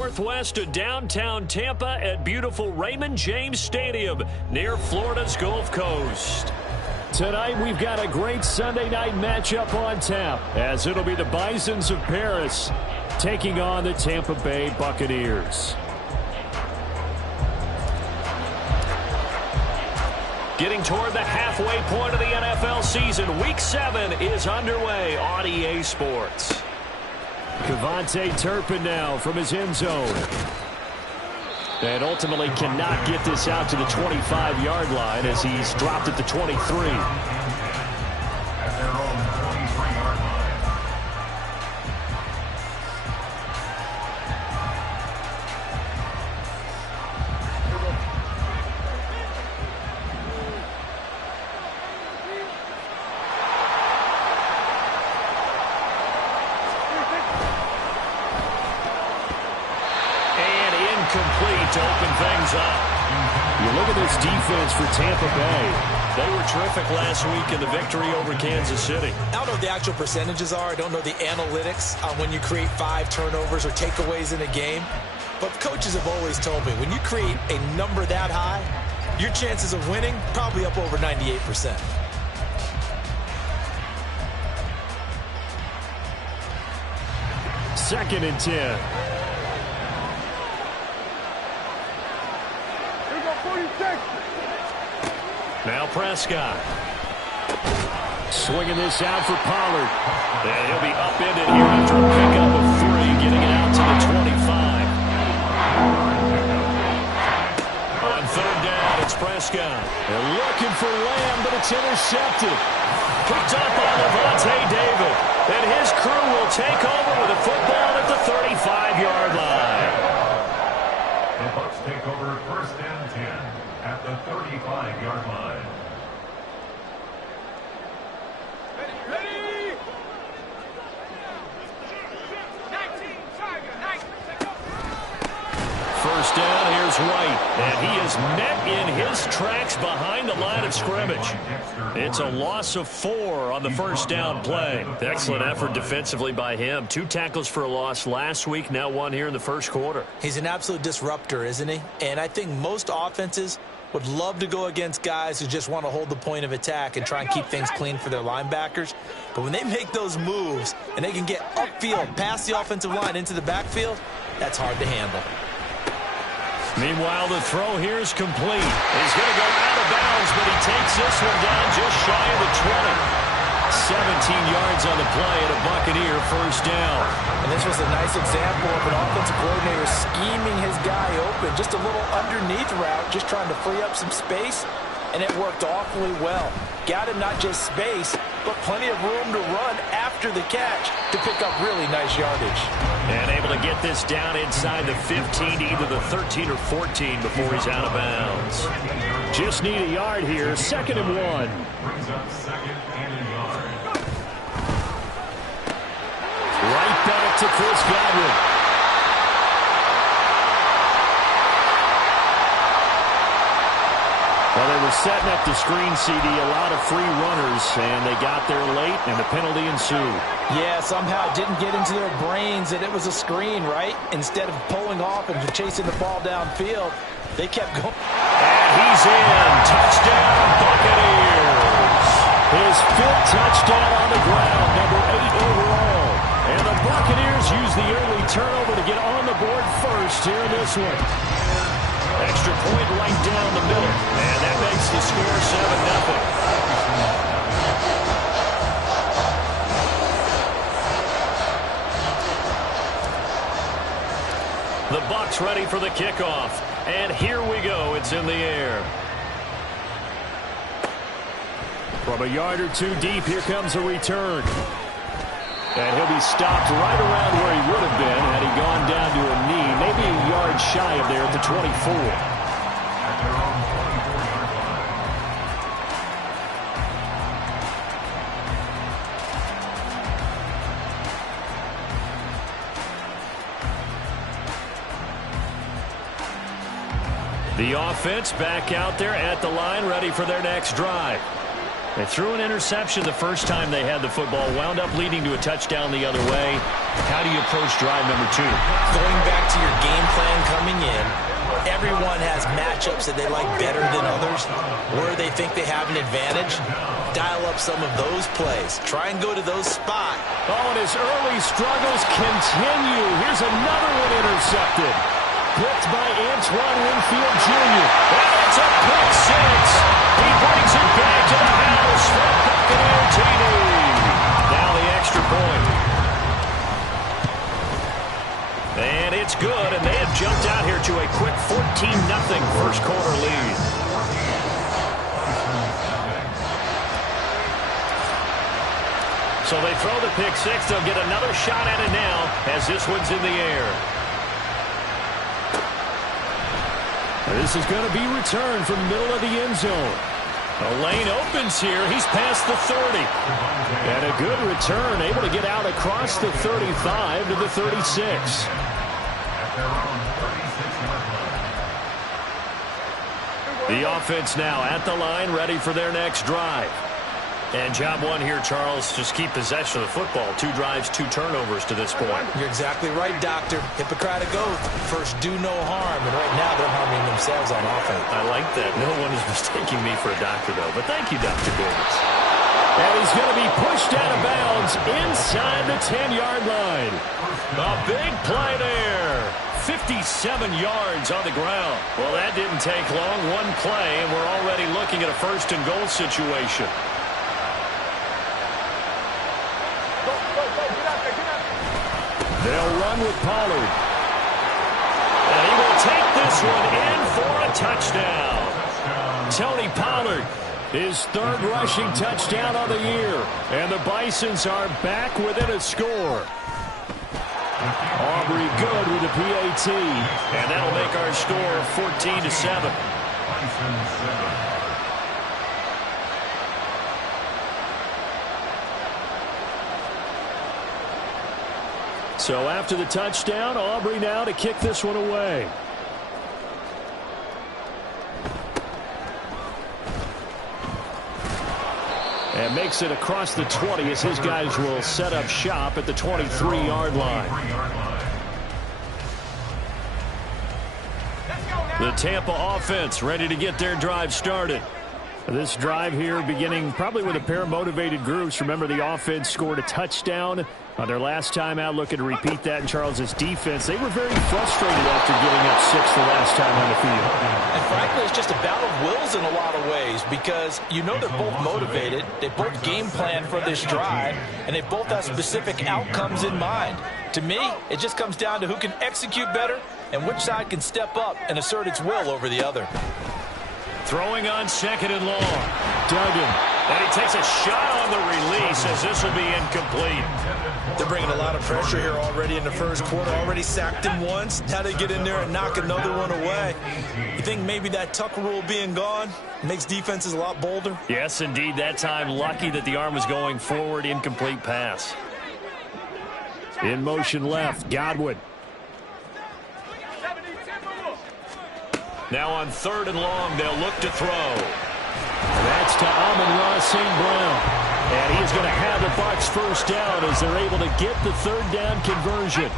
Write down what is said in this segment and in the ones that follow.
Northwest of downtown Tampa at beautiful Raymond James Stadium near Florida's Gulf Coast. Tonight we've got a great Sunday night matchup on tap, as it'll be the Bisons of Paris taking on the Tampa Bay Buccaneers. Getting toward the halfway point of the NFL season, Week 7 is underway on EA Sports. Cavante Turpin now from his end zone. And ultimately cannot get this out to the 25-yard line as he's dropped at the 23. At their own 23-yard line. Complete to open things up. You look at this defense for Tampa Bay. They were terrific last week in the victory over Kansas City. I don't know what the actual percentages are. I don't know the analytics on when you create 5 turnovers or takeaways in a game. But coaches have always told me, when you create a number that high, your chances of winning probably up over 98%. Second and 10. Now Prescott. Swinging this out for Pollard. And he'll be upended here after a pickup of 3, getting it out to the 25. On third down, it's Prescott. They're looking for Lamb, but it's intercepted. Picked up on Levante David. And his crew will take over with a football at the 35-yard line. The Bucs take over first and 10 at the 35-yard line. First down, here's White. And he is met in his tracks behind the line of scrimmage. It's a loss of 4 on the first down play. Excellent effort defensively by him. 2 tackles for a loss last week, now 1 here in the first quarter. He's an absolute disruptor, isn't he? And I think most offenses would love to go against guys who just want to hold the point of attack and try and keep things clean for their linebackers. But when they make those moves and they can get upfield past the offensive line into the backfield, that's hard to handle. Meanwhile, the throw here is complete. He's going to go out of bounds, but he takes this one down just shy of the 20. 17 yards on the play and a Buccaneer first down. And this was a nice example of an offensive coordinator scheming his guy open. Just a little underneath route, just trying to free up some space, and it worked awfully well. Got him not just space, but plenty of room to run after the catch to pick up really nice yardage. And able to get this down inside the 15 to either the 13 or 14 before he's out of bounds. Just need a yard here, second and 1. Brings up second and a yard. Right back to Chris Godwin. Well, they were setting up the screen, CD, a lot of free runners, and they got there late, and the penalty ensued. Yeah, somehow it didn't get into their brains that it was a screen, right? Instead of pulling off and chasing the ball downfield, they kept going. And he's in. Touchdown, Buccaneers. His 5th touchdown on the ground, number 8 overall. And the Buccaneers use the early turnover to get on the board first here in this one. Extra point right down the middle. And that makes the score 7-0. The Bucs ready for the kickoff. And here we go. It's in the air. From a yard or 2 deep, here comes a return. And he'll be stopped right around where he would have been had he gone down to a knee, maybe a yard shy of there at the 24. At their own 24-yard line. The offense back out there at the line, ready for their next drive. They threw an interception the first time they had the football, wound up leading to a touchdown the other way. How do you approach drive number 2? Going back to your game plan coming in, everyone has matchups that they like better than others, where they think they have an advantage. Dial up some of those plays. Try and go to those spots. Oh, and his early struggles continue. Here's another one intercepted. Blitzed by Antoine Winfield Jr. And it's a pick 6. He brings it back to the house for a Buccaneer TD. Now the extra point. And it's good, and they have jumped out here to a quick 14-0 first quarter lead. So they throw the pick 6. They'll get another shot at it now as this one's in the air. This is going to be returned from the middle of the end zone. A lane opens here. He's past the 30. And a good return, able to get out across the 35 to the 36. The offense now at the line, ready for their next drive. And job 1 here, Charles, just keep possession of the football. 2 drives, 2 turnovers to this point. You're exactly right, Doctor. Hippocratic oath. First, do no harm. And right now, they're harming themselves on offense. I like that. No one is mistaking me for a doctor, though. But thank you, Dr. Davis. And he's going to be pushed out of bounds inside the 10-yard line. A big play there. 57 yards on the ground. Well, that didn't take long. 1 play, and we're already looking at a first-and-goal situation. They'll run with Pollard. And he will take this one in for a touchdown. Tony Pollard, his 3rd rushing touchdown of the year. And the Bisons are back within a score. Aubrey good with the PAT. And that'll make our score 14-7. So after the touchdown, Aubrey now to kick this one away. And makes it across the 20 as his guys will set up shop at the 23-yard line. The Tampa offense ready to get their drive started. This drive here beginning probably with a pair of motivated groups. Remember, the offense scored a touchdown on their last time out. Looking to repeat that in Charles's defense. They were very frustrated after giving up 6 the last time on the field. And frankly, it's just a battle of wills in a lot of ways because you know they're both motivated. They both game plan for this drive, and they both have specific outcomes in mind. To me, it just comes down to who can execute better and which side can step up and assert its will over the other. Throwing on 2nd and long. Duggan. And he takes a shot on the release as this will be incomplete. They're bringing a lot of pressure here already in the first quarter. Already sacked him once. Now they get in there and knock another one away. You think maybe that Tucker rule being gone makes defenses a lot bolder? Yes, indeed. That time, lucky that the arm was going forward. Incomplete pass. In motion left. Godwin. Now on 3rd and long, they'll look to throw. That's to Amon-Ra St. Brown. And he's going to have the Bucs first down as they're able to get the 3rd down conversion.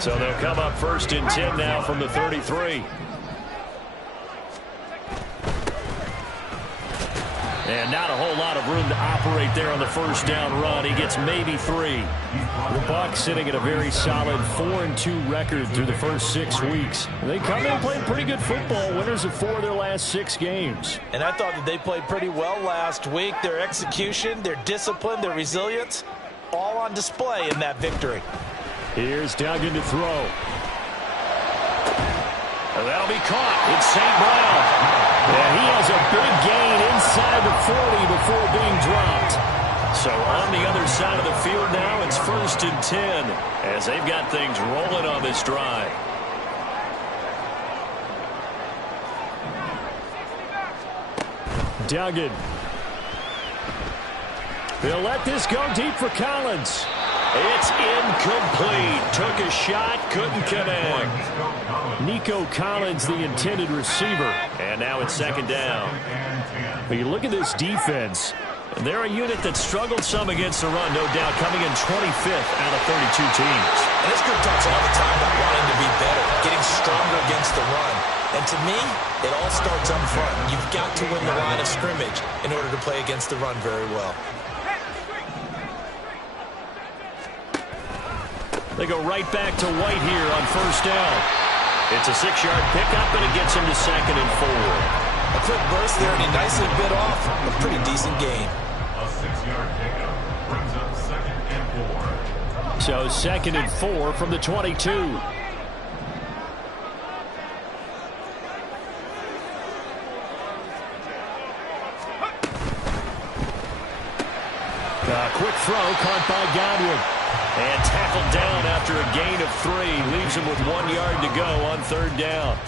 So they'll come up 1st and 10 now from the 33. And not a whole lot of room to operate there on the first down run. He gets maybe 3. The Bucs sitting at a very solid 4-2 record through the first 6 weeks. They come in and play pretty good football. Winners of 4 of their last 6 games. And I thought that they played pretty well last week. Their execution, their discipline, their resilience, all on display in that victory. Here's Duggan to throw. And that'll be caught. It's St. Brown. And he has a big gain inside the 40 before being dropped. So on the other side of the field now, it's 1st and 10 as they've got things rolling on this drive. Duggan. They'll let this go deep for Collins. It's incomplete. Took a shot, couldn't connect. Nico Collins, the intended receiver. And now it's 2nd down. But you look at this defense. They're a unit that struggled some against the run, no doubt, coming in 25th out of 32 teams. And this group talks all the time about wanting to be better, getting stronger against the run. And to me, it all starts up front. You've got to win the line of scrimmage in order to play against the run very well. They go right back to White here on first down. It's a 6-yard pickup, and it gets him to 2nd and 4. A quick burst there, and he nicely bit off a pretty decent gain. A 6-yard pickup brings up 2nd and 4. So 2nd and 4 from the 22. Quick throw caught by Godwin. And tackled down after a gain of 3. Leaves him with 1 yard to go on 3rd down.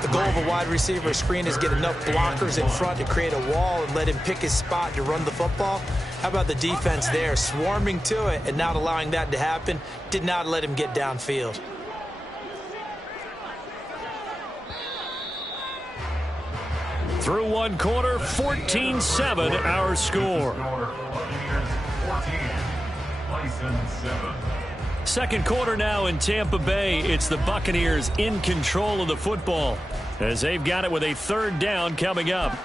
The goal of a wide receiver screen is get enough blockers in front to create a wall and let him pick his spot to run the football. How about the defense there, swarming to it and not allowing that to happen? Did not let him get downfield. Through 1 quarter, 14-7 our score. Second quarter now in Tampa Bay. It's the Buccaneers in control of the football as they've got it with a 3rd down coming up.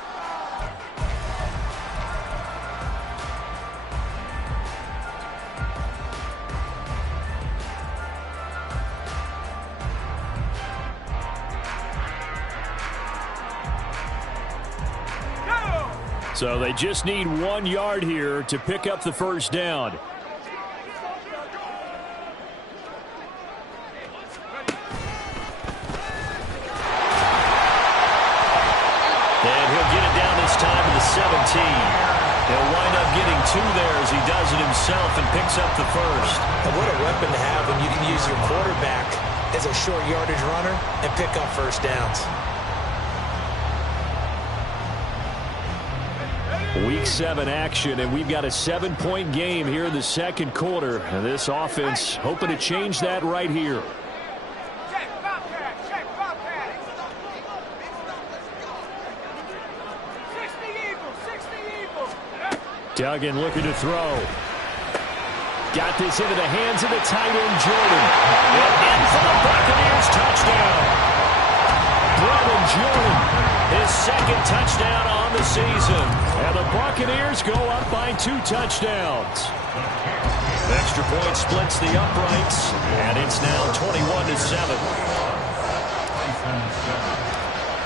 So they just need 1 yard here to pick up the first down. And he'll get it down this time to the 17. He'll wind up getting 2 there as he does it himself and picks up the first. And what a weapon to have when you can use your quarterback as a short yardage runner and pick up first downs. Week 7 action, and we've got a 7-point game here in the second quarter. And this offense hoping to change that right here. Duggan looking to throw. Got this into the hands of the tight end, Jordan. And in for the Buccaneers, touchdown. Brevin Jordan, his 2nd touchdown on the season. And the Buccaneers go up by 2 touchdowns. Extra point splits the uprights, and it's now 21-7.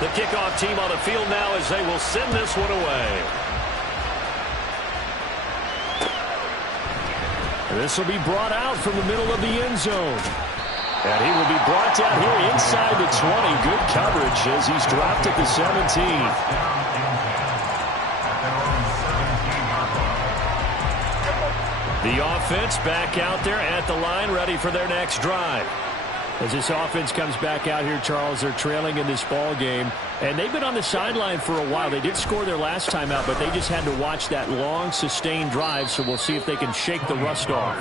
The kickoff team on the field now as they will send this one away. This will be brought out from the middle of the end zone. And he will be brought down here inside the 20. Good coverage as he's dropped at the 17. The offense back out there at the line, ready for their next drive. As this offense comes back out here, Charles, they're trailing in this ball game. And they've been on the sideline for a while. They did score their last time out, but they just had to watch that long, sustained drive. So we'll see if they can shake the rust off.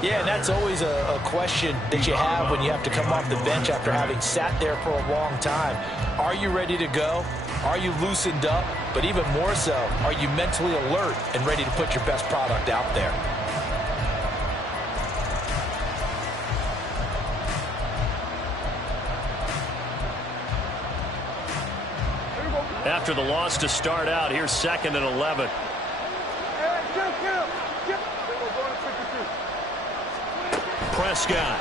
Yeah, and that's always a question that you have when you have to come off the bench after having sat there for a long time. Are you ready to go? Are you loosened up? But even more so, are you mentally alert and ready to put your best product out there? After the loss to start out, here's 2nd and 11. Prescott.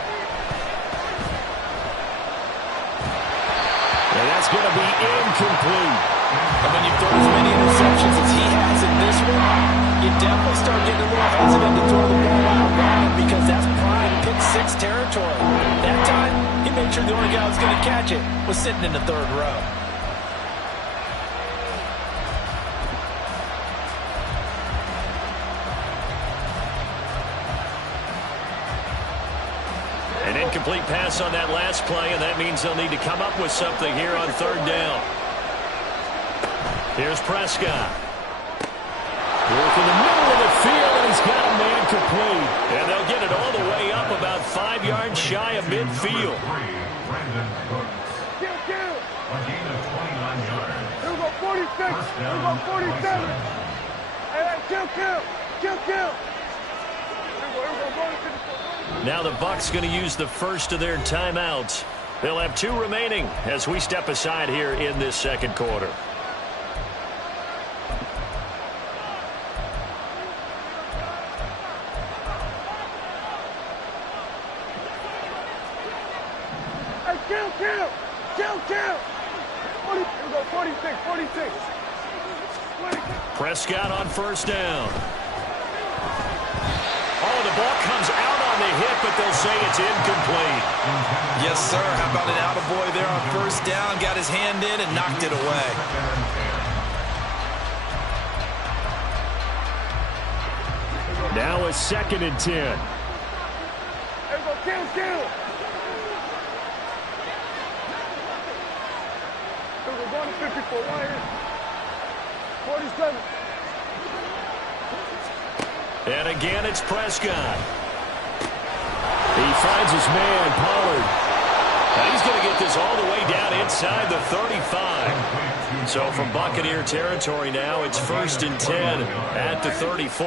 And that's going to be incomplete. And when you throw as many interceptions as he has in this one, you definitely start getting a little hesitant to throw the ball out wide because that's prime pick-6 territory. That time, he made sure the only guy who was going to catch it was sitting in the 3rd row. An incomplete pass on that last play, and that means they'll need to come up with something here on 3rd down. Here's Prescott. Work in the middle of the field, and he's got a man complete. And they'll get it all the way up about 5 yards shy of midfield. Now the Bucs going to use the first of their timeouts. They'll have 2 remaining as we step aside here in this second quarter. Count. 46. Prescott on first down. Oh, the ball comes out on the hit, but they'll say it's incomplete. Yes, sir. How about an attaboy there on first down? Got his hand in and knocked it away. Now a 2nd and 10. Kill. We're going to 54. 47. And again, it's Prescott. He finds his man, Pollard. And he's going to get this all the way down inside the 35. So from Buccaneer territory now, it's 1st and 10 at the 34.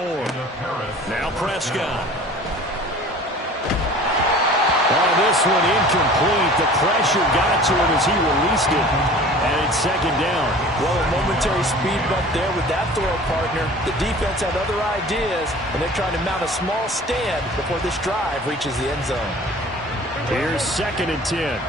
Now Prescott. Oh, this one incomplete. The pressure got to him as he released it. And it's 2nd down. Well, a momentary speed bump there with that throw, partner. The defense had other ideas, and they're trying to mount a small stand before this drive reaches the end zone. Here's 2nd and 10.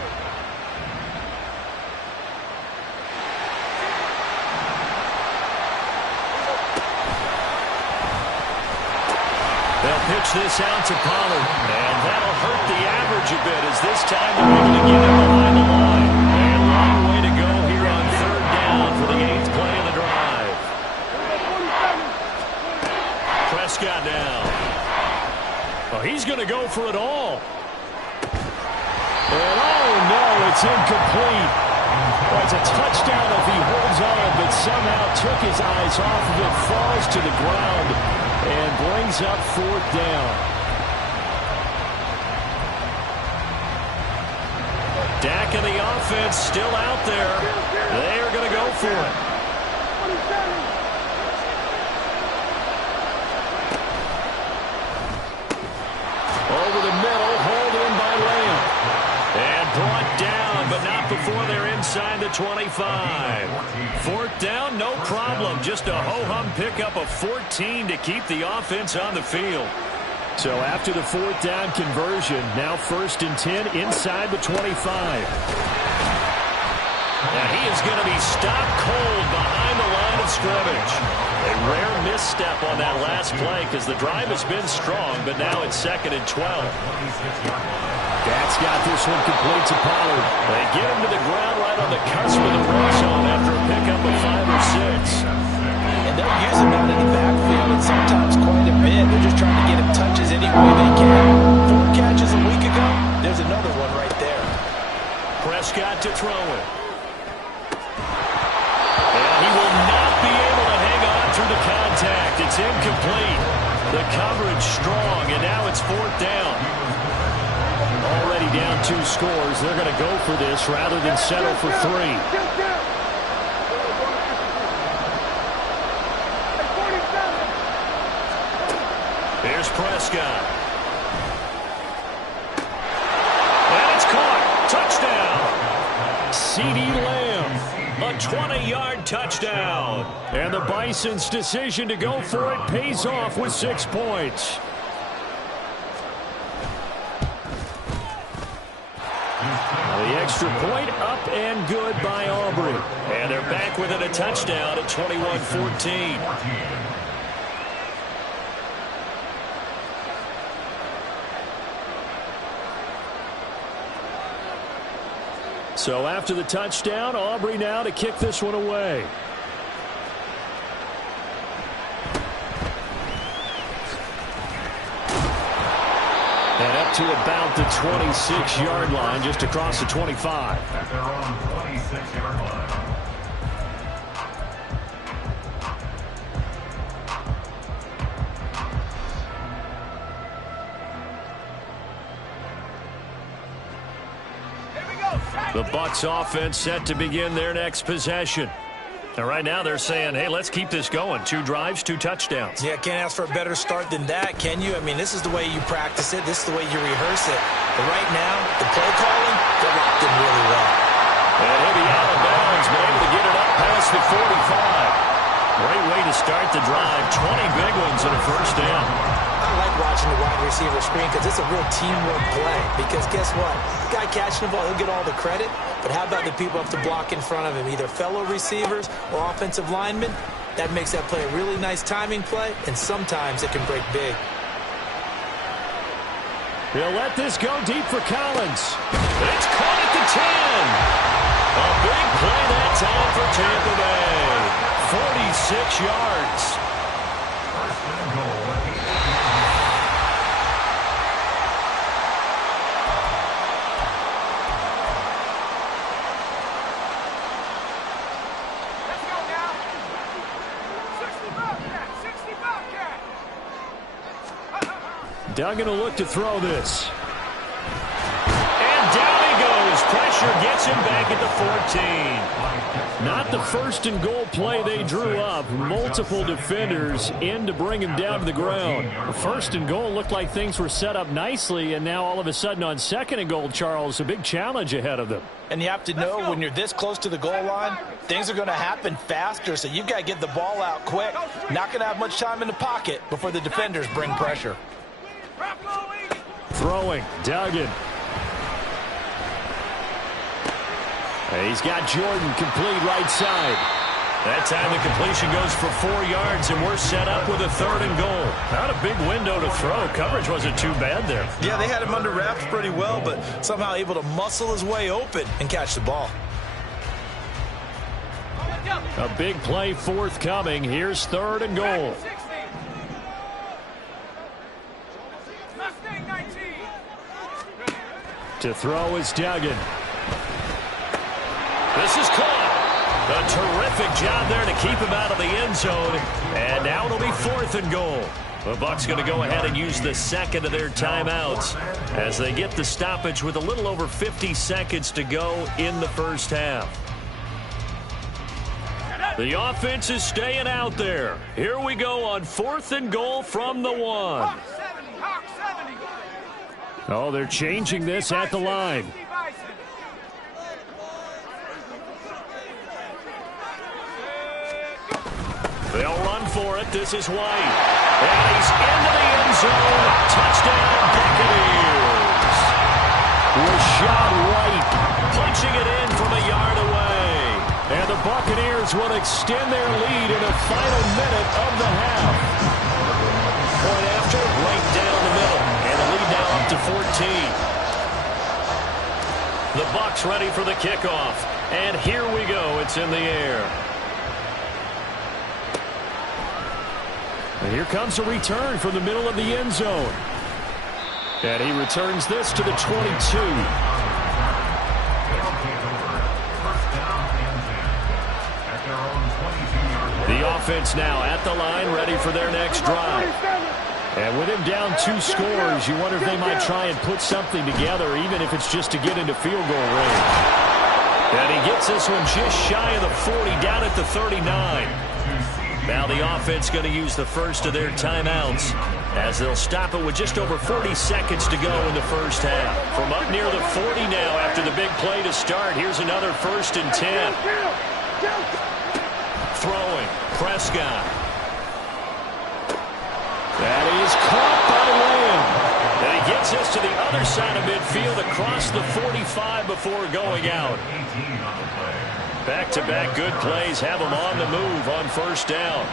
They'll pitch this out to Pollard, and that'll hurt the average a bit as this time they're able to get him behind the line. And long way to go here on 3rd down for the 8th play of the drive. Prescott now. Oh, he's going to go for it all. And oh no, it's incomplete. Well, it's a touchdown if he holds on, but somehow took his eyes off of it, falls to the ground, and brings up 4th down. Dak and the offense still out there. They are going to go for it. Over the middle, hauled in by Lamb. And brought down, but not before they're inside the 25. 4th down, no problem. Just a ho-hum pickup of 14 to keep the offense on the field. So after the 4th down conversion, now 1st and 10 inside the 25. Now he is going to be stopped cold behind the line of scrimmage. A rare misstep on that last play because the drive has been strong, but now it's 2nd and 12. Dak's got this one complete to Pollard. They get him to the ground right on the cusp of the red zone after a pickup of 5 or 6. And they'll use him out in the backfield, and sometimes quite a bit. They're just trying to get him touches any way they can. 4 catches a week ago. There's another one right there. Prescott to throw it. And he will not be able to hang on through the contact. It's incomplete. The coverage strong, and now it's 4th down. Already down 2 scores. They're going to go for this rather than settle for 3. Here's Prescott. And it's caught. Touchdown. CeeDee Lamb. A 20-yard touchdown. And the Bison's decision to go for it pays off with 6 points. The extra point up and good by Aubrey. And they're back within a touchdown at 21-14. So after the touchdown, Aubrey now to kick this one away. And up to about the 26-yard line, just across the 25. At their own 26-yard line. The Bucs offense set to begin their next possession. And right now they're saying, hey, let's keep this going. 2 drives, 2 touchdowns. Yeah, can't ask for a better start than that, can you? I mean, this is the way you practice it. This is the way you rehearse it. But right now, the play calling, they're locked in really well. And he'll be out of bounds, but able to get it up past the 45. Great way to start the drive. 20 big ones in a first down. I like watching the wide receiver screen because it's a real teamwork play. Because guess what? The guy catching the ball, he'll get all the credit. But how about the people up to block in front of him, either fellow receivers or offensive linemen? That makes that play a really nice timing play, and sometimes it can break big. He'll let this go deep for Collins. It's caught at the 10. A big play that time for Tampa Bay. 46 yards. First and goal at the 8. Let's go now. 60 Bobcat. 60 Bobcat. Duggan will look to throw this. And down he goes. Pressure gets him back at the 14. Not the first and goal play they drew up. Multiple defenders in to bring him down to the ground. The first and goal looked like things were set up nicely, and now all of a sudden on second and goal, Charles, a big challenge ahead of them. And you have to know when you're this close to the goal line, things are going to happen faster, so you've got to get the ball out quick. Not going to have much time in the pocket before the defenders bring pressure. Throwing, Duggan. He's got Jordan complete right side. That time the completion goes for 4 yards, and we're set up with a third and goal. Not a big window to throw. Coverage wasn't too bad there. Yeah, they had him under wraps pretty well, but somehow able to muscle his way open and catch the ball. A big play forthcoming. Here's third and goal. To throw is Duggan. This is caught. A terrific job there to keep him out of the end zone. And now it'll be fourth and goal. The Bucs going to go ahead and use the second of their timeouts as they get the stoppage with a little over 50 seconds to go in the first half. The offense is staying out there. Here we go on fourth and goal from the 1. Oh, they're changing this at the line. They'll run for it. This is White. And he's into the end zone. Touchdown, Buccaneers. Rashad White punching it in from a yard away. And the Buccaneers will extend their lead in the final minute of the half. Point after, right down the middle. And the lead now up to 14. The Bucs ready for the kickoff. And here we go. It's in the air. And here comes a return from the middle of the end zone. And he returns this to the 22. The offense now at the line, ready for their next drive. And with him down 2 scores, you wonder if they might try and put something together, even if it's just to get into field goal range. And he gets this one just shy of the 40, down at the 39. Now the offense going to use the first of their timeouts as they'll stop it with just over 40 seconds to go in the first half. From up near the 40 now after the big play to start, here's another 1st and 10. Throwing, Prescott. That is caught by Lamb. And he gets us to the other side of midfield across the 45 before going out. Back-to-back good plays have him on the move on first down.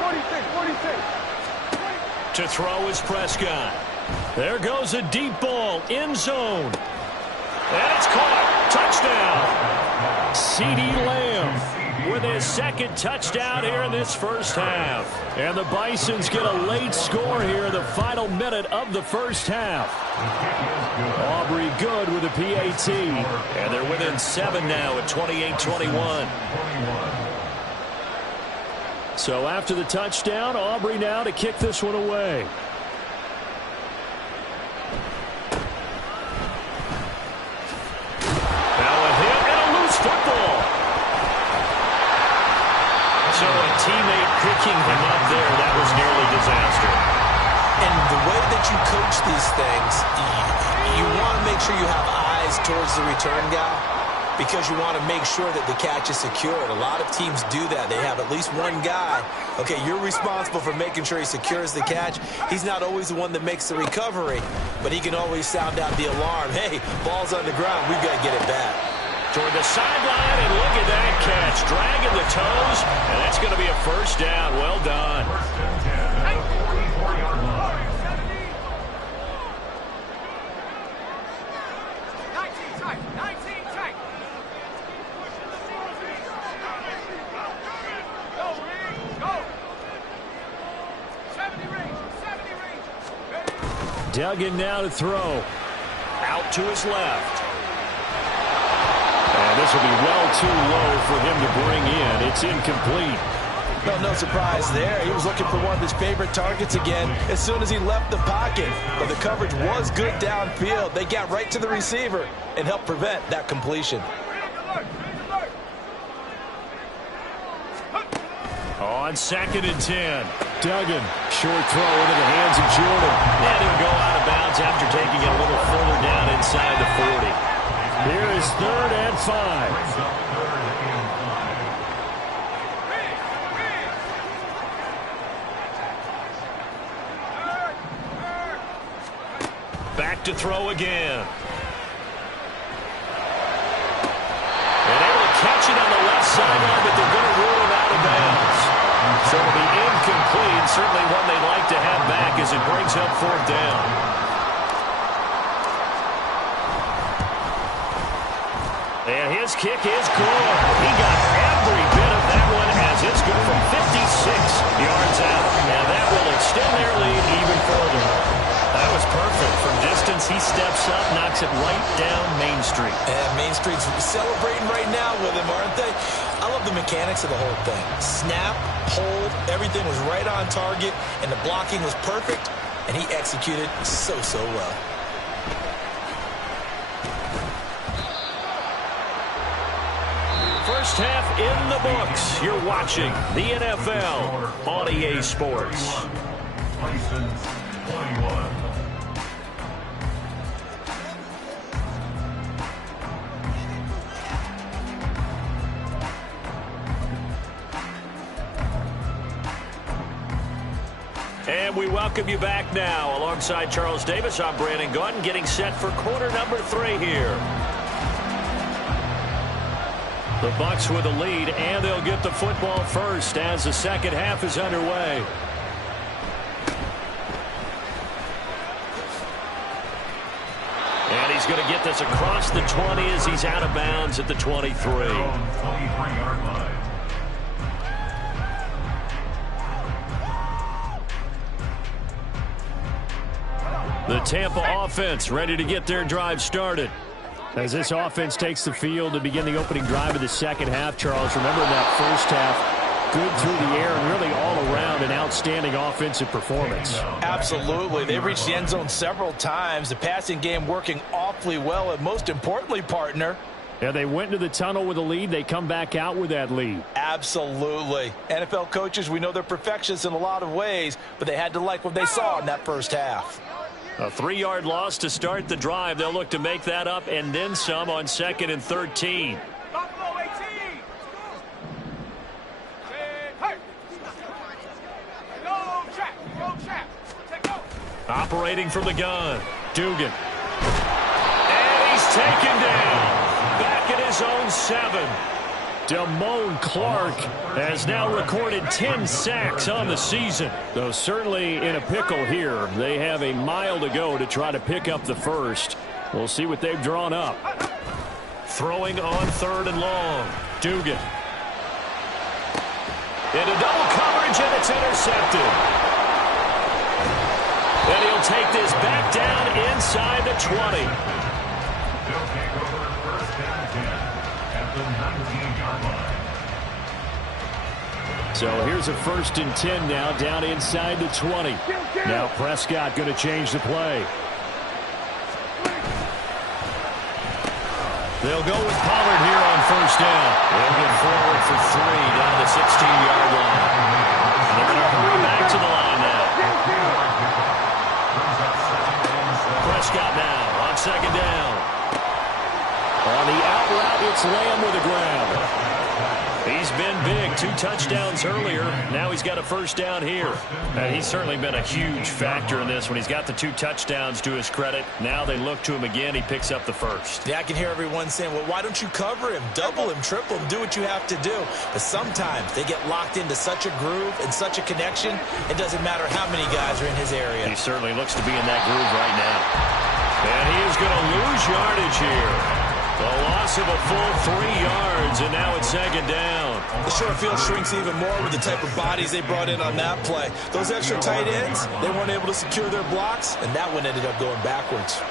46. To throw is Prescott. There goes a deep ball, end zone. And it's caught. Touchdown. CeeDee Lamb with his second touchdown here in this first half. And the Bisons get a late score here in the final minute of the first half. Aubrey good with a PAT. And they're within 7 now at 28-21. So after the touchdown, Aubrey now to kick this one away. Now a picking him up there, that was nearly disaster. And the way that you coach these things, you want to make sure you have eyes towards the return guy because you want to make sure that the catch is secured. A lot of teams do that. They have at least one guy. Okay, you're responsible for making sure he secures the catch. He's not always the one that makes the recovery, but he can always sound out the alarm. Hey, ball's on the ground. We've got to get it back. Toward the sideline, and look at that catch. Dragging the toes, and that's going to be a first down. Well done. First and 10 at the 44-yard line. 19 tight. 19 tight. Go, Reed. Go. 70 range. 70 range. Ready? Duggan now to throw. Out to his left. And this will be well too low for him to bring in. It's incomplete. Well, no surprise there. He was looking for one of his favorite targets again as soon as he left the pocket. But the coverage was good downfield. They got right to the receiver and helped prevent that completion. On 2nd and 10. Duggan, short throw into the hands of Jordan. And he'll go out of bounds after taking it a little further down inside the 40. Here is 3rd and 5. Brings up 3rd and 5. Back to throw again. And able to catch it on the left sideline, but they're going to rule it out of bounds. So it'll be incomplete. Certainly one they'd like to have back as it brings up 4th down. And his kick is good. He got every bit of that one as it's good from 56 yards out. And that will extend their lead even further. That was perfect. From distance, he steps up, knocks it right down Main Street. And Main Street's celebrating right now with him, aren't they? I love the mechanics of the whole thing. Snap, hold, everything was right on target, and the blocking was perfect, and he executed so well. First half in the books. You're watching the NFL on EA Sports. Tyson's 21. And we welcome you back now. Alongside Charles Davis, I'm Brandon Gordon, getting set for quarter number 3 here. The Bucs with a lead, and they'll get the football first as the second half is underway. And he's going to get this across the 20 as he's out of bounds at the 23. 23-yard line. The Tampa offense ready to get their drive started. As this offense takes the field to begin the opening drive of the second half, Charles, remember that first half, good through the air and really all around an outstanding offensive performance. Absolutely. They reached the end zone several times. The passing game working awfully well, and most importantly, partner. Yeah, they went into the tunnel with a lead. They come back out with that lead. Absolutely. NFL coaches, we know they're perfectionists in a lot of ways, but they had to like what they saw in that first half. A 3-yard loss to start the drive. They'll look to make that up and then some on 2nd and 13. Buffalo 18. Hey. Go, Chap. Go, Chap. Take go. Operating from the gun. Dugan. And he's taken down. Back at his own 7. Damone Clark has now recorded 10 sacks on the season. Though certainly in a pickle here. They have a mile to go to try to pick up the first. We'll see what they've drawn up. Throwing on 3rd and long. Dugan. Into double coverage, and it's intercepted. And he'll take this back down inside the 20. They'll take over 1st and 10 at the 19-yard line. So here's a 1st and 10 now, down inside the 20. Now Prescott going to change the play. They'll go with Pollard here on 1st down. They'll get forward for 3 down the 16-yard line. And they're back to the line now. Prescott now on second down. On the out route, it's Lamb with a grab. He's been big. 2 touchdowns earlier. Now he's got a first down here. And he's certainly been a huge factor in this when he's got the 2 touchdowns to his credit. Now they look to him again. He picks up the first. Yeah, I can hear everyone saying, well, why don't you cover him? Double him, triple him, do what you have to do. But sometimes they get locked into such a groove and such a connection, it doesn't matter how many guys are in his area. He certainly looks to be in that groove right now. And he is going to lose yardage here. The loss of a full 3 yards, and now it's second down. The short field shrinks even more with the type of bodies they brought in on that play. Those extra tight ends, they weren't able to secure their blocks, and that one ended up going backwards.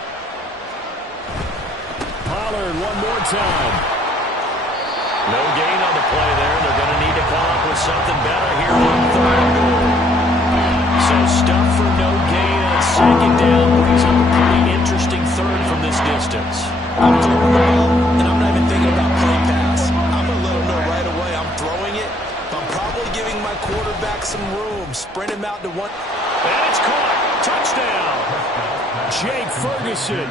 Pollard one more time. No gain on the play there. They're going to need to come up with something better here on third and goal. So stuff for no gain on second down brings up a pretty interesting third from this distance. I'm throwing the ball, and I'm not even thinking about play pass. I'm going to let him know right away I'm throwing it. I'm probably giving my quarterback some room. Sprint him out to one. And it's caught. Touchdown. Jake Ferguson.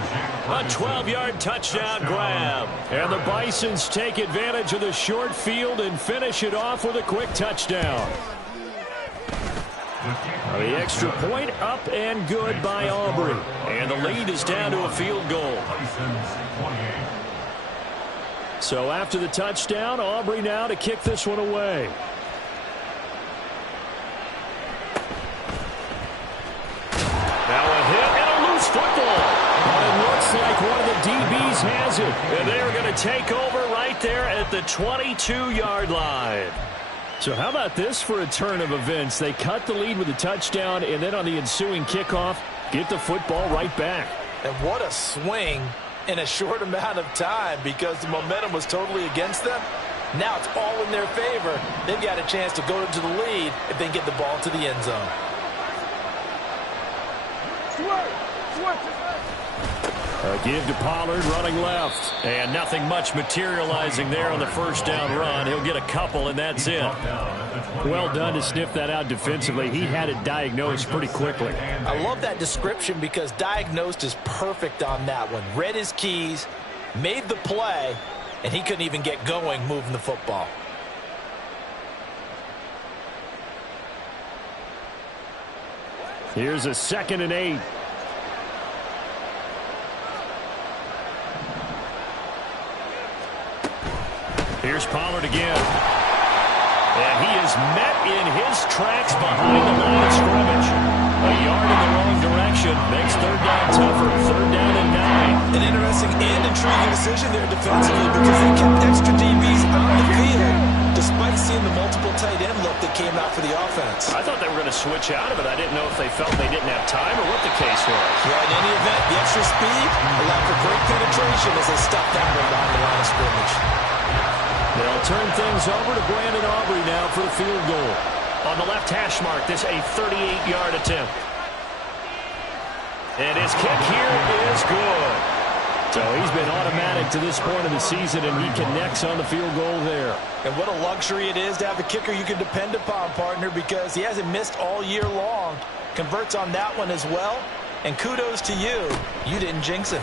A 12-yard touchdown grab. And the Bisons take advantage of the short field and finish it off with a quick touchdown. The extra point up and good by Aubrey. And the lead is down to a field goal. So after the touchdown, Aubrey now to kick this one away. Now a hit and a loose football. But it looks like one of the DBs has it. And they are going to take over right there at the 22-yard line. So how about this for a turn of events? They cut the lead with a touchdown, and then on the ensuing kickoff, get the football right back. And what a swing in a short amount of time, because the momentum was totally against them. Now it's all in their favor. They've got a chance to go into the lead if they get the ball to the end zone. A give to Pollard running left. And nothing much materializing there on the first down run. He'll get a couple, and that's it. Well done to sniff that out defensively. He had it diagnosed pretty quickly. I love that description because diagnosed is perfect on that one. Read his keys, made the play, and he couldn't even get going moving the football. Here's a 2nd and 8. Here's Pollard again. And he is met in his tracks behind the line of scrimmage. A yard in the wrong direction makes third down tougher. 3rd down and 9. An interesting and intriguing decision there defensively because they kept extra DBs on the field despite seeing the multiple tight end look that came out for the offense. I thought they were going to switch out of it. I didn't know if they felt they didn't have time or what the case was. Yeah, in any event, the extra speed allowed for great penetration as they stuffed that one behind the line of scrimmage. They'll turn things over to Brandon Aubrey now for the field goal. On the left hash mark, this a 38-yard attempt. And his kick here is good. So he's been automatic to this point of the season, and he connects on the field goal there. And what a luxury it is to have a kicker you can depend upon, partner, because he hasn't missed all year long. Converts on that one as well. And kudos to you. You didn't jinx him.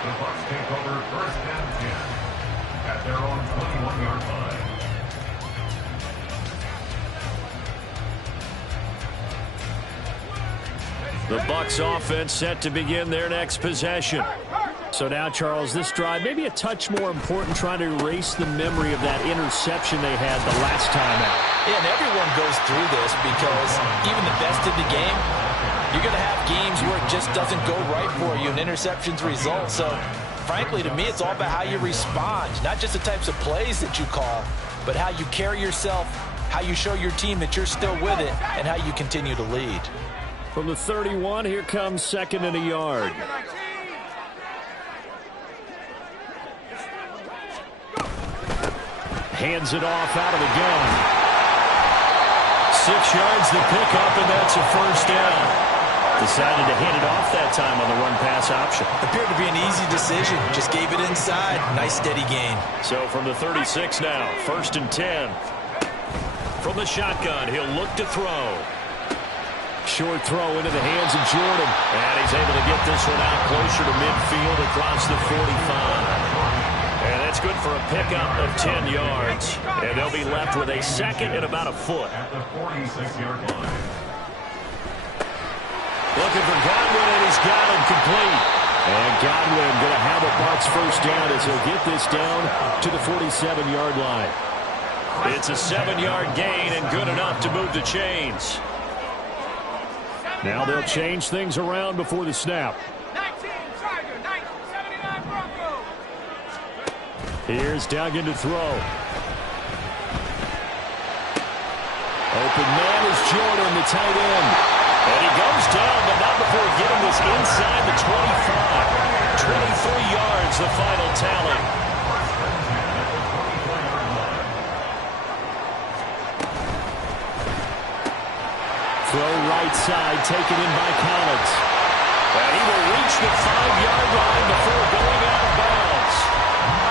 The Bucs take over 1st and 10 at their own 21-yard line. The Bucs offense set to begin their next possession. So now, Charles, this drive maybe a touch more important, trying to erase the memory of that interception they had the last time out. Yeah, and everyone goes through this because even the best in the game, you're going to have games where it just doesn't go right for you and interceptions result. So, frankly, to me, it's all about how you respond, not just the types of plays that you call, but how you carry yourself, how you show your team that you're still with it, and how you continue to lead. From the 31, here comes 2nd and a yard. Hands it off out of the gun. 6 yards to pick up, and that's a first down. Decided to hand it off that time on the run-pass option. Appeared to be an easy decision. Just gave it inside. Nice steady gain. So from the 36 now, 1st and 10. From the shotgun, he'll look to throw. Short throw into the hands of Jordan. And he's able to get this one out closer to midfield across the 45. And that's good for a pickup of 10 yards. And they'll be left with a second and about a foot. At the 46-yard line. Looking for Godwin, and he's got him complete. And Godwin going to have a Bucs first down as he'll get this down to the 47-yard line. It's a 7-yard gain and good enough to move the chains. Now they'll change things around before the snap. 19 Tiger, 79 Bronco. Here's Duggan to throw. Open man is Jordan, the tight end. And he goes down, but not before getting this inside the 25. 23 yards, the final tally. Throw right side, taken in by Collins. And he will reach the 5-yard line before going out of bounds.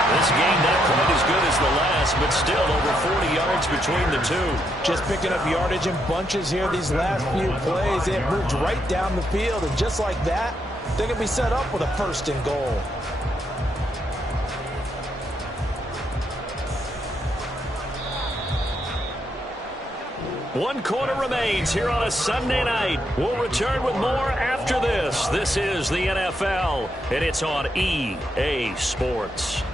This game not quite as good as the last, but still over 40 yards between the two. Just picking up yardage in bunches here these last few plays. They have moved right down the field, and just like that, they're going to be set up with a first and goal. One quarter remains here on a Sunday night. We'll return with more after this. This is the NFL, and it's on EA Sports.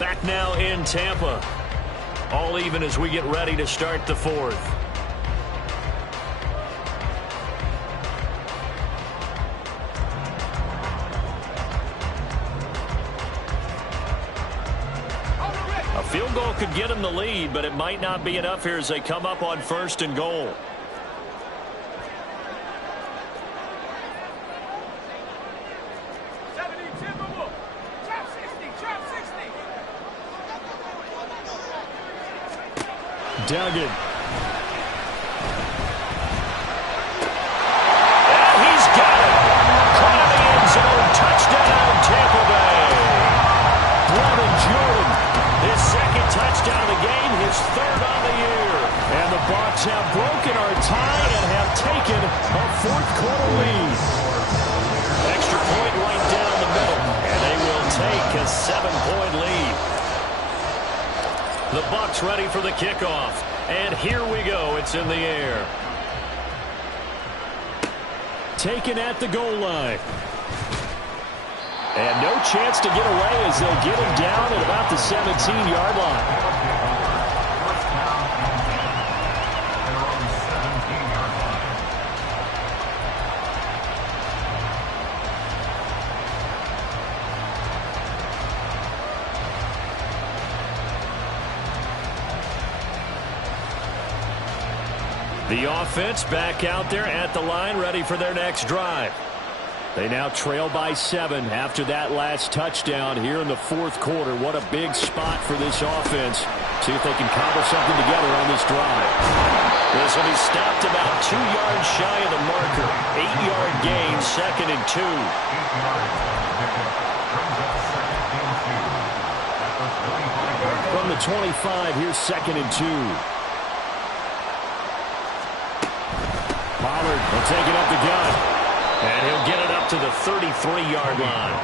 Back now in Tampa. All even as we get ready to start the fourth. A field goal could get them the lead, but it might not be enough here as they come up on first and goal. Duggan. And he's got it. Caught in the end zone. Touchdown, Tampa Bay. Brevin Jordan. His second touchdown of the game, his third on the year. And the Bucs have broken our tie and have taken a fourth quarter lead. Extra point right down the middle. And they will take a 7-point lead. The Bucs ready for the kickoff. And here we go. It's in the air. Taken at the goal line. And no chance to get away as they'll get him down at about the 17-yard line. The offense back out there at the line, ready for their next drive. They now trail by 7 after that last touchdown here in the fourth quarter. What a big spot for this offense. See if they can cobble something together on this drive. This will be stopped about 2 yards shy of the marker. 8-yard gain, 2nd and 2. From the 25, here's 2nd and 2. Pollard will take it up the gut. And he'll get it up to the 33-yard line.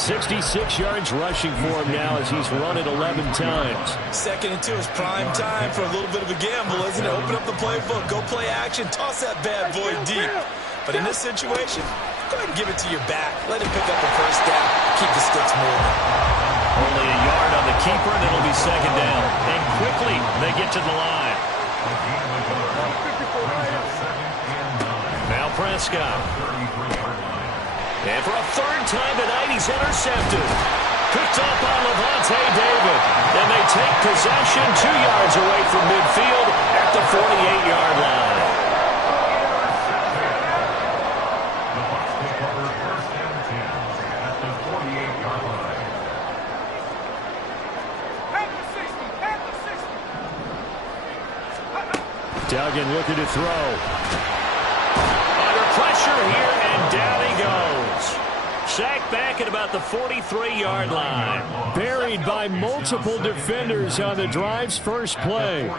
66 yards rushing for him now as he's run it 11 times. 2nd and 2 is prime time for a little bit of a gamble, isn't it? Open up the playbook, go play action, toss that bad boy deep. But in this situation, go ahead and give it to your back. Let him pick up the first down. Keep the sticks moving. Only a yard on the keeper, and it'll be 2nd down. And quickly, they get to the line. Now Prescott. And for a third time tonight, he's intercepted. Picked up by Levante David. And they take possession 2 yards away from midfield at the 48-yard line. The Bucs take over first and 10 at the 48-yard line. At the 60, at the 60. Duggan looking to throw. Under pressure here, and down he goes. Sack back at about the 43-yard line. Buried by multiple defenders on the drive's first play.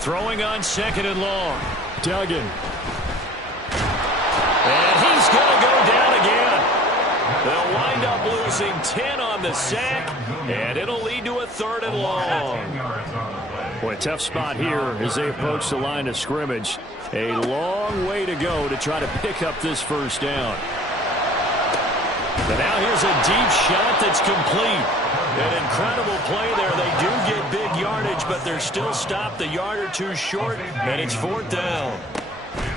Throwing on 2nd and long. Duggan. And he's going to go down again. They'll wind up losing 10 on the sack, and it'll lead to a 3rd and long. Boy, tough spot here as they approach the line of scrimmage. A long way to go to try to pick up this first down. And now here's a deep shot that's complete. An incredible play there. They do get big yardage, but they're still stopped a yard or two short, and it's 4th down.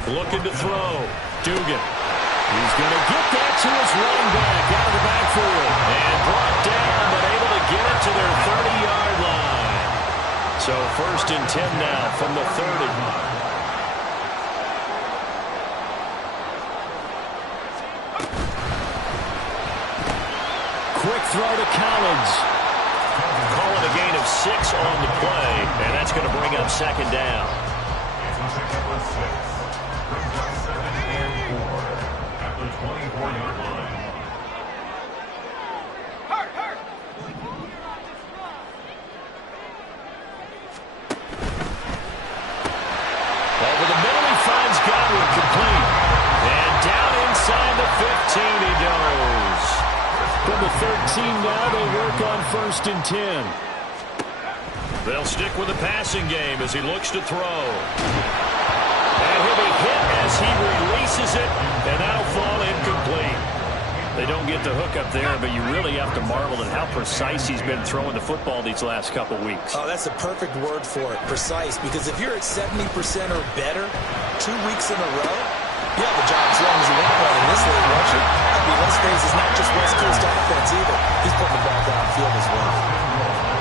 Looking to throw. Dugan. He's going to get that to his running back out of the backfield. And brought down, but able to get it to their 30-yard line. So 1st and 10 now from the 30. Quick throw to Collins. Call it a gain of 6 on the play, and that's going to bring up 2nd down. At the 24-yard line. Over the middle, he finds Godwin complete. And down inside the 15 he goes. From the 13 now, they work on 1st and 10. They'll stick with the passing game as he looks to throw. And he'll be hit as he releases it, and that'll fall incomplete. They don't get the hook up there, but you really have to marvel at how precise he's been throwing the football these last couple weeks. Oh, that's the perfect word for it, precise, because if you're at 70% or better 2 weeks in a row, you have a job as long as you want one in this league, won't you? I mean, let's face it, it's not just West Coast offense either. He's putting the ball downfield as well.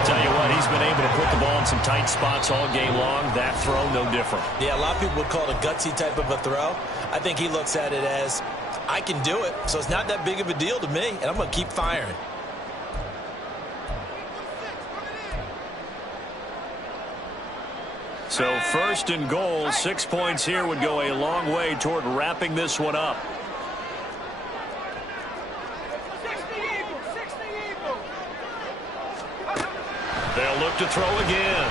Tell you what, he's been able to put the ball in some tight spots all game long. That throw, no different. Yeah, a lot of people would call it a gutsy type of a throw. I think he looks at it as, I can do it, so it's not that big of a deal to me, and I'm going to keep firing. So 1st and goal, 6 points here would go a long way toward wrapping this one up. They'll look to throw again.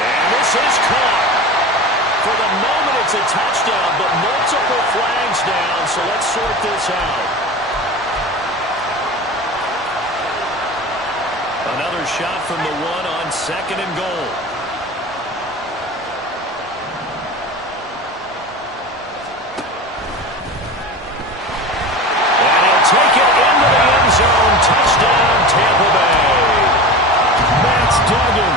And this is caught. For the moment, it's a touchdown, but multiple flags down, so let's sort this out. Another shot from the 1 on 2nd and goal. And he'll take it into the end zone. Touchdown, Tampa Bay. Duggan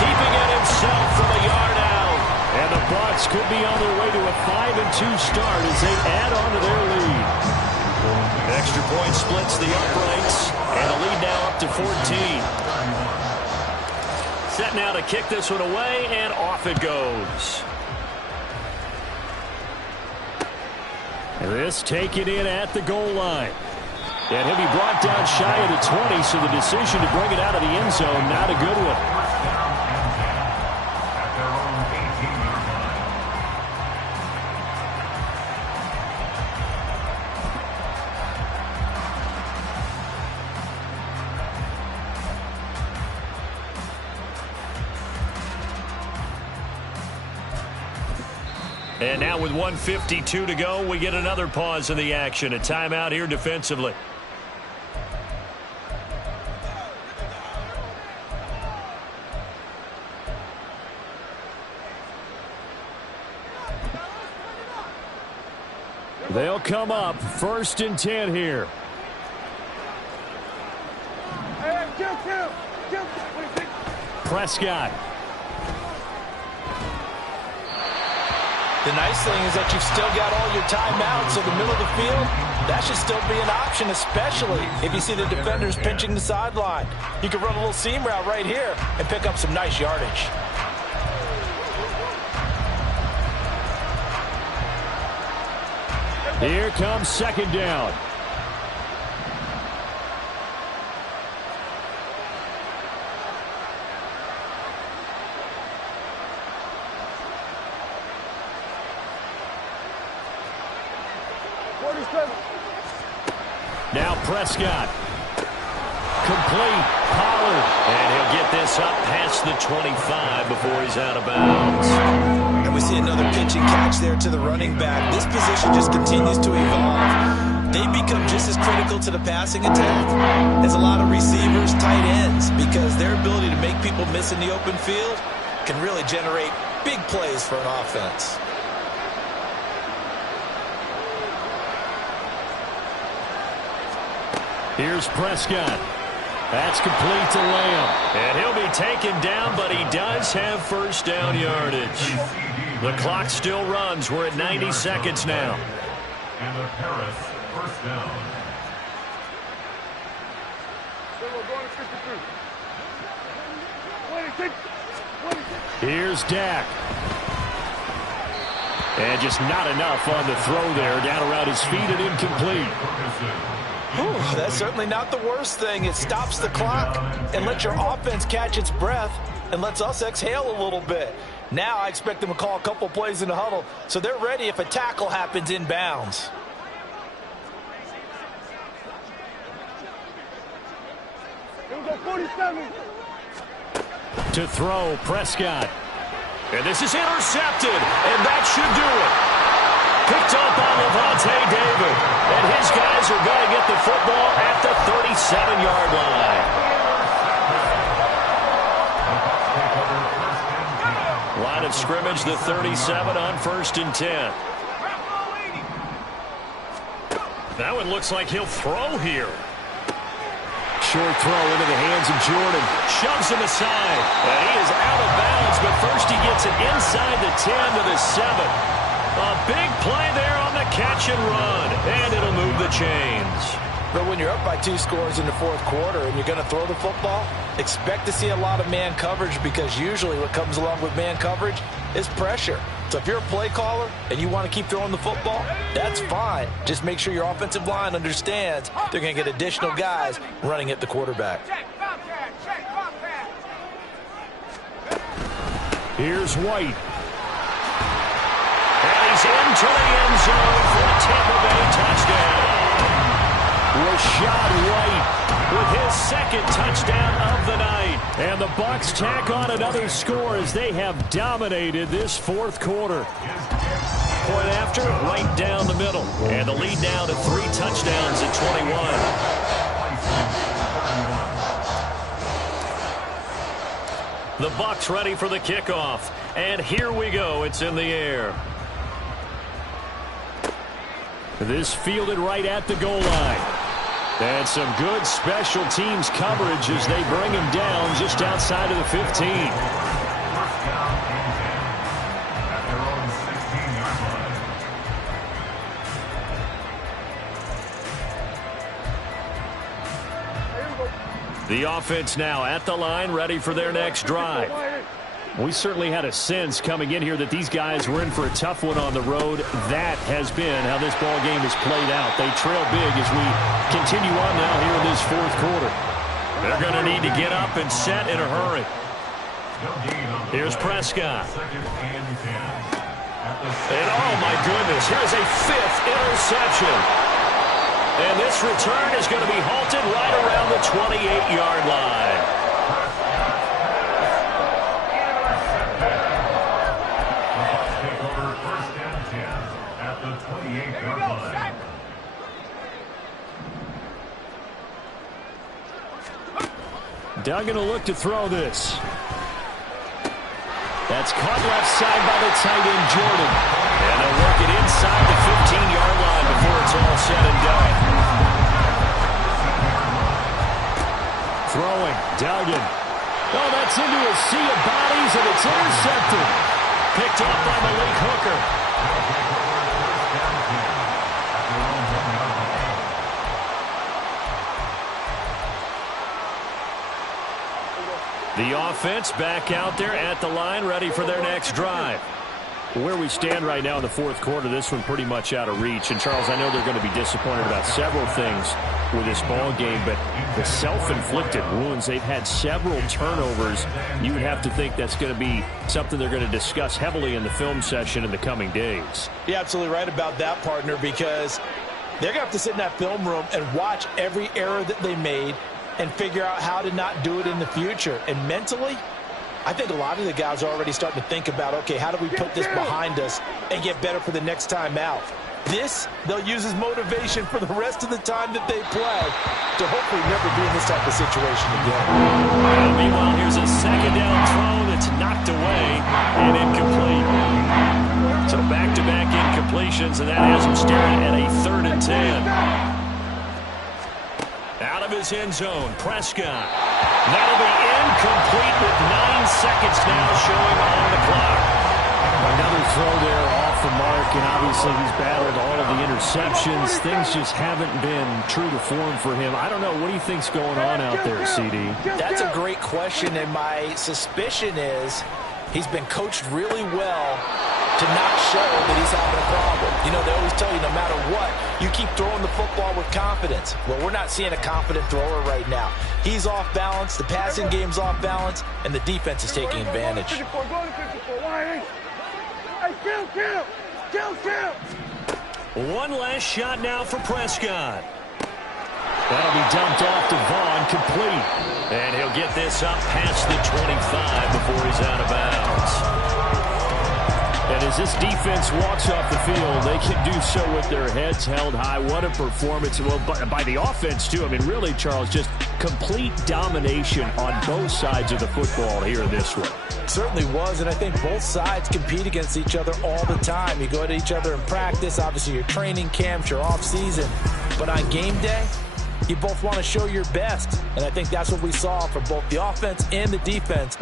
keeping it himself from a yard out. And the Bucs could be on their way to a 5-2 start as they add on to their lead. Extra point splits the uprights, and the lead now up to 14. Set now to kick this one away, and off it goes. This taken in at the goal line. And he'll be brought down shy of the 20, so the decision to bring it out of the end zone, not a good one. And now with 1:52 to go, we get another pause in the action. A timeout here defensively. They'll come up 1st and 10 here. Prescott. The nice thing is that you've still got all your timeouts, so the middle of the field, that should still be an option, especially if you see the defenders pinching the sideline. You can run a little seam route right here and pick up some nice yardage. Here comes 2nd down. Now Prescott. Complete. Pollard. And he'll get this up past the 25 before he's out of bounds. And we see another pitch and catch there to the running back. This position just continues to evolve. They become just as critical to the passing attack as a lot of receivers, tight ends, because their ability to make people miss in the open field can really generate big plays for an offense. Here's Prescott. That's complete to Lamb. And he'll be taken down, but he does have first down yardage. The clock still runs. We're at 90 seconds now. And the Paris first down. Here's Dak. And just not enough on the throw there. Down around his feet and incomplete. Whew, that's certainly not the worst thing. It stops the clock and lets your offense catch its breath and lets us exhale a little bit. Now I expect them to call a couple plays in the huddle so they're ready if a tackle happens inbounds. To throw, Prescott. And this is intercepted, and that should do it. Picked up on Levante David. And his guys are going to get the football at the 37-yard line. Line of scrimmage, the 37 on 1st and 10. That one looks like he'll throw here. Short throw into the hands of Jordan. Shoves him aside. And he is out of bounds, but first he gets it inside the 10 to the 7. A big play there on the catch and run. And it'll move the chains. But when you're up by 2 scores in the 4th quarter and you're going to throw the football, expect to see a lot of man coverage because usually what comes along with man coverage is pressure. So if you're a play caller and you want to keep throwing the football, that's fine. Just make sure your offensive line understands they're going to get additional guys running at the quarterback. Here's White. And he's into the end zone for a Tampa Bay touchdown. Rashad White with his 2nd touchdown of the night. And the Bucs tack on another score as they have dominated this 4th quarter. Point after, right down the middle. And the lead now to 3 touchdowns at 21. The Bucs ready for the kickoff. And here we go. It's in the air. This fielded right at the goal line. And some good special teams coverage as they bring him down just outside of the 15. The offense now at the line, ready for their next drive. We certainly had a sense coming in here that these guys were in for a tough one on the road. That has been how this ball game has played out. They trail big as we continue on now here in this 4th quarter. They're going to need to get up and set in a hurry. Here's Prescott. And oh my goodness, here's a 5th interception. And this return is going to be halted right around the 28-yard line. Duggan will look to throw this. That's caught left side by the tight end, Jordan. And they'll work it inside the 15-yard line before it's all said and done. Throwing, Duggan. Oh, that's into a sea of bodies, and it's intercepted. Picked up by Malik Hooker. The offense back out there at the line, ready for their next drive. Where we stand right now in the 4th quarter, this one pretty much out of reach. And, Charles, I know they're going to be disappointed about several things with this ball game, but the self-inflicted wounds, they've had several turnovers. You would have to think that's going to be something they're going to discuss heavily in the film session in the coming days. You're absolutely right about that, partner, because They're going to have to sit in that film room and watch every error that they made and figure out how to not do it in the future. And mentally, I think a lot of the guys are already starting to think about, okay, how do we put this behind us and get better for the next time out? This, they'll use as motivation for the rest of the time that they play to hopefully never be in this type of situation again. Meanwhile, here's a second down throw that's knocked away and incomplete. So back-to-back incompletions, and that has him staring at a 3rd and 10. Out of his end zone, Prescott. That'll be incomplete with 9 seconds now showing on the clock. Another throw there off the mark, and obviously he's battled all of the interceptions. Things just haven't been true to form for him. I don't know. What do you think's going on out there, CD? That's a great question, and my suspicion is he's been coached really well to not show that he's having a problem. You know, they always tell you no matter what, you keep throwing the football with confidence. Well, we're not seeing a confident thrower right now. He's off balance, the passing game's off balance, and the defense is taking advantage. One last shot now for Prescott. That'll be dumped off to Vaughn, complete. And he'll get this up past the 25 before he's out of bounds. And as this defense walks off the field, they can do so with their heads held high. What a performance. Well, by the offense, too. I mean, really, Charles, just complete domination on both sides of the football here in this one. Certainly was, and I think both sides compete against each other all the time. You go to each other in practice, obviously your training camps, your off-season. But on game day, you both want to show your best. And I think that's what we saw from both the offense and the defense.